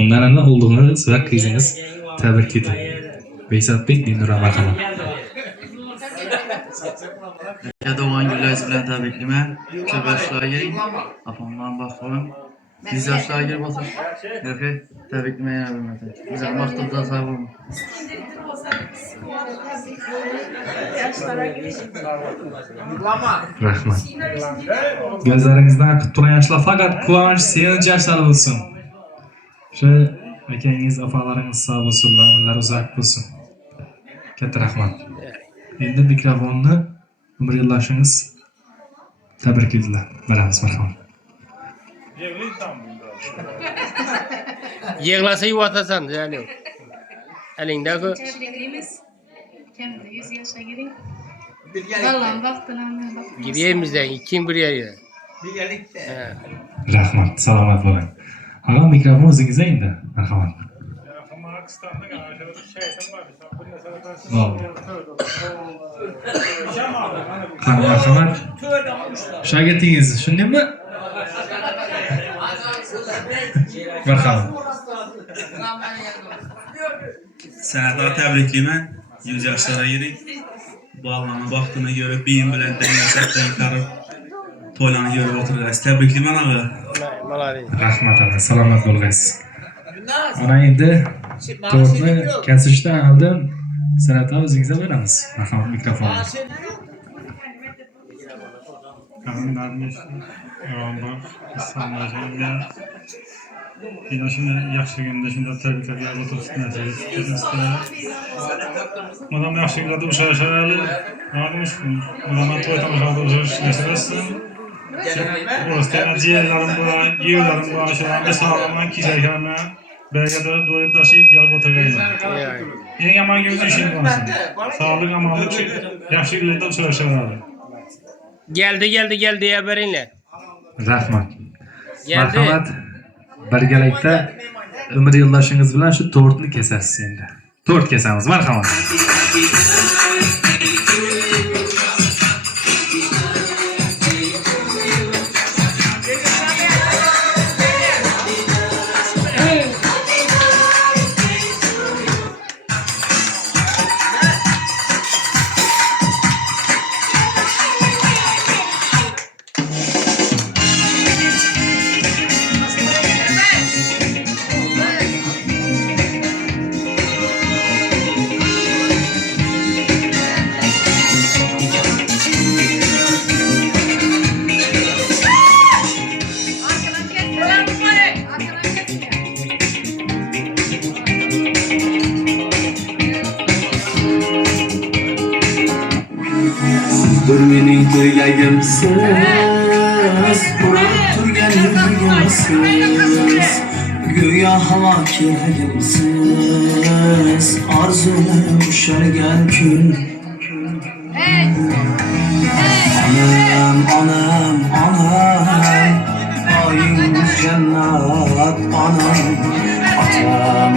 Ondan ana olduğunuz ve kızınız tebrik edin. Veysel Bey Dinura marhamat. Doğan günleriniz bilen təbrikliyəm. Köp yaşlara gelin. Apamdan baxıyorum. Biz yaşlara gelip otur. Yok təbrikliyəm yana bilmədi. Güzel vaxtınızda sağ olun. Rahmat. Gözlerinizden kutluyan yaşlar fakat kıvanç sevinç yaşlar olsun. Şu ekeniz, afalarınız sağ olsun, ömürler uzak olsun. Katta rahmat. Endi mikrofonni umr yillashingiz tebrik edilar. Bilamiz, marhamat. Yığlasa yuvatasan yani. Elindeki Tebriklerimiz. Kendine 100 yaşa girin. Allah'ın baktığına bak. gireyimizden kim bir yere. Rahmat, salomat bo'ling. Hala mikrofon o'zingizda endi. Marhamat. Qani marhamat. Shogirdingiz shundaymi? Marhamat. Sənətə təbrikliyəm. 100 yaşlara girin. Bu Allah'ın vaxtını görüb, beyin bilen dəngəsəkdən yukarı toylanı görüb otururuz. Təbrikliyəm ağa. Rahmat ana, salomat bo'lg'aysiz. Ana endi tortni kesishdan oldin san'at o'zingizga beramiz. Marhamat, mikrofonni. Kanunlarımız Iran'da İslam'da yine şimdi yaxşı günde şimdi tebrikler geldi tutsun Madem yaxşı günde uşağı yaşarlı varmış madem toy tamaşada uşağı yaşarsın burası da ciğerlerim bu yiyorlarım bu aşağıdan bir sağlamdan kişilerime belgede doyup taşıyıp gelip oturuyorlar. En yaman gözü işin varsın. Sağlık amanlık yaxşı günde uşağı yaşarlı. Geldi haberinle. Rahmat. Geldi. Marhamat. Birgalikda umr yillashingiz bilan shu tortni kesasiz endi. Tort kesamiz, marhamat. Dur mening to'ygagimsiz, urib turgan yuragimsiz, go'yo havo keragimsiz, orzularim ushalgan kun. Onam, oyingiz jannat, onam, otam,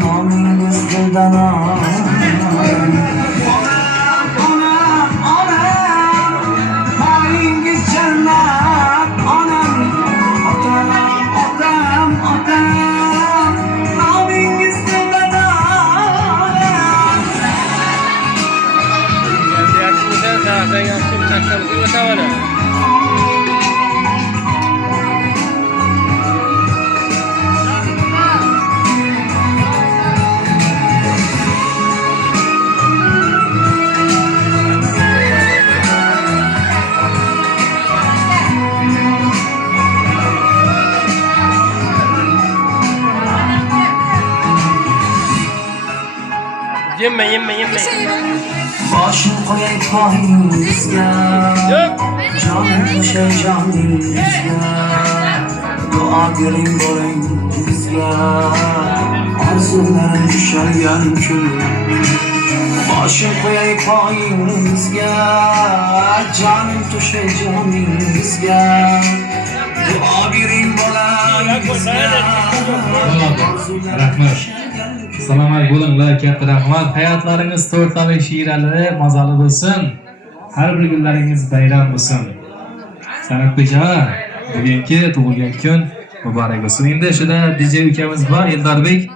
nomingiz dildan Sen yaptın çaksamızı vesaire. Yeme. Başım koyay payınızga, canım düşer canınızga, dua verin bolingizga, arzularım düşergen kun. Başım koyay payınızga, canım düşer canınızga, dua verin bolingizga. Rahmat. Salomat bo'linglar, katta rahmat. Hayotlaringiz to'rtali shiyrali, mazali bo'lsin. Har bir kunlaringiz bayram bo'lsin. San'at Beja bugungi tug'ilgan kun Mübarek olsun. Endi şurada DJ ukamiz var, Eldorbek.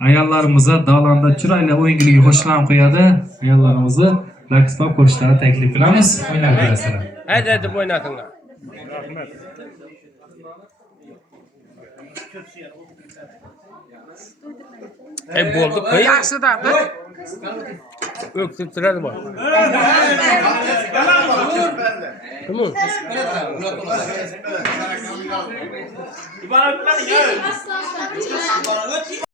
Ayollarımıza dağlanda chiroyli o'yinligi hoşlanib qo'yadi. Ayollarimizni lakspa ko'rishlarini taklif qilamiz. O'ynab berasizlar. Hadi hadi oynatınlar. Bo'ldi qo'y. Yaxshi-da. Öksüp turadi bu. Tamam.